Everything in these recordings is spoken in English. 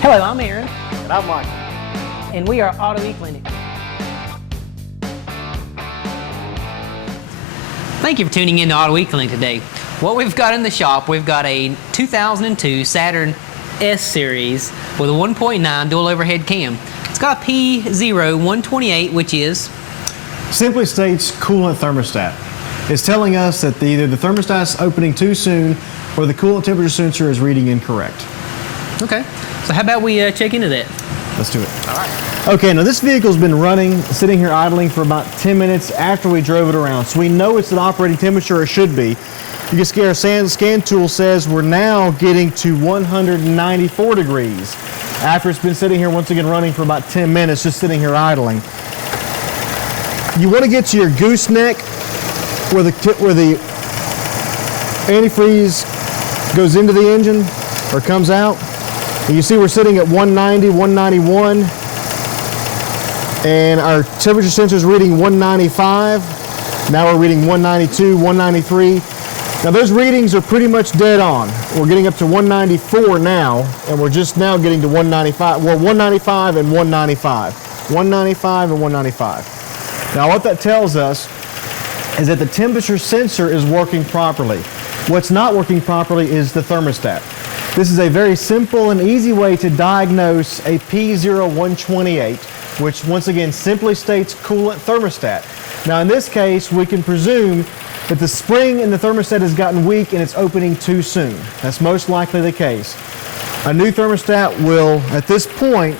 Hello, I'm Aaron. And I'm Michael. And we are AutoEclinic. Thank you for tuning in to AutoEclinic today. What we've got in the shop, we've got a 2002 Saturn S Series with a 1.9 dual overhead cam. It's got a P0128, which is simply states coolant thermostat. It's telling us that either the thermostat's opening too soon or the coolant temperature sensor is reading incorrect. okay. So how about we check into that? Let's do it. All right. Okay, now this vehicle's been running, sitting here idling for about 10 minutes after we drove it around. So we know it's an operating temperature, it should be. You can see our scan tool says we're now getting to 194 degrees after it's been sitting here once again running for about 10 minutes, just sitting here idling. You want to get to your gooseneck where the antifreeze goes into the engine or comes out. And you see we're sitting at 190, 191, and our temperature sensor is reading 195. Now we're reading 192, 193. Now those readings are pretty much dead on. We're getting up to 194 now, and we're just now getting to 195. Well, 195 and 195. 195 and 195. Now what that tells us is that the temperature sensor is working properly. What's not working properly is the thermostat. This is a very simple and easy way to diagnose a P0128, which once again simply states coolant thermostat. Now in this case, we can presume that the spring in the thermostat has gotten weak and it's opening too soon. That's most likely the case. A new thermostat will, at this point,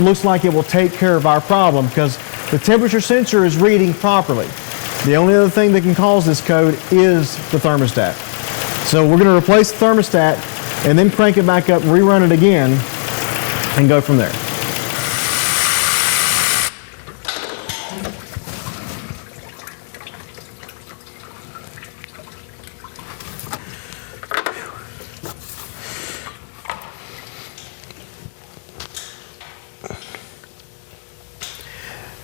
looks like it will take care of our problem because the temperature sensor is reading properly. The only other thing that can cause this code is the thermostat. So we're going to replace the thermostat and then crank it back up, rerun it again, and go from there.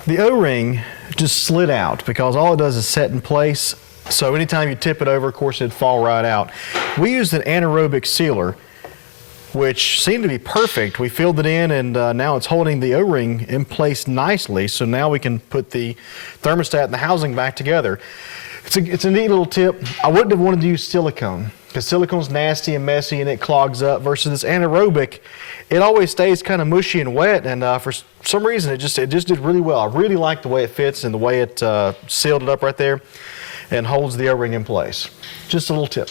The O-ring just slid out because all it does is set in place. So anytime you tip it over, of course, it'd fall right out. We used an anaerobic sealer, which seemed to be perfect. We filled it in, and now it's holding the O-ring in place nicely. So now we can put the thermostat and the housing back together. It's a neat little tip. I wouldn't have wanted to use silicone because silicone's nasty and messy and it clogs up, versus this anaerobic. It always stays kind of mushy and wet, and for some reason it just did really well. I really like the way it fits and the way it sealed it up right there and holds the O-ring in place. Just a little tip.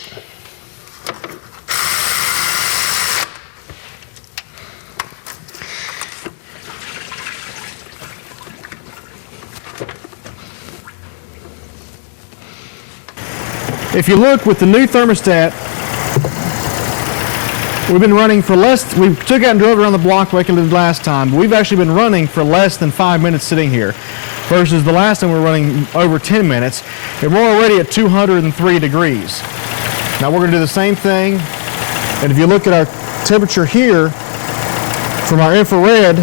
If you look with the new thermostat, we've been running for we took out and drove around the block like I did last time, but we've actually been running for less than 5 minutes sitting here, versus the last time we were running over 10 minutes, and we're already at 203 degrees. Now we're going to do the same thing, and if you look at our temperature here, from our infrared,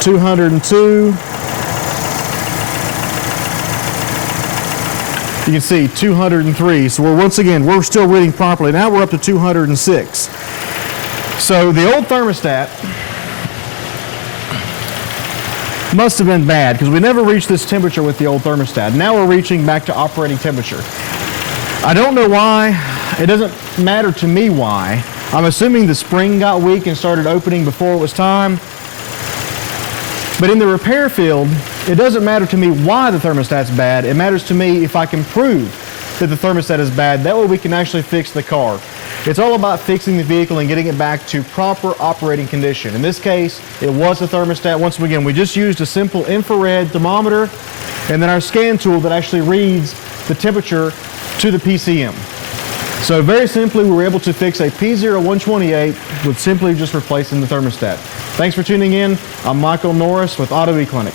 202, you can see 203. So we're still reading properly. Now we're up to 206. So the old thermostat must have been bad because we never reached this temperature with the old thermostat. Now we're reaching back to operating temperature. I don't know why. It doesn't matter to me why. I'm assuming the spring got weak and started opening before it was time. But in the repair field, it doesn't matter to me why the thermostat's bad. It matters to me if I can prove that the thermostat is bad. That way we can actually fix the car. It's all about fixing the vehicle and getting it back to proper operating condition. In this case, it was the thermostat. Once again, we just used a simple infrared thermometer and then our scan tool that actually reads the temperature to the PCM. So very simply, we were able to fix a P0128 with simply just replacing the thermostat. Thanks for tuning in. I'm Michael Norris with AutoEclinic.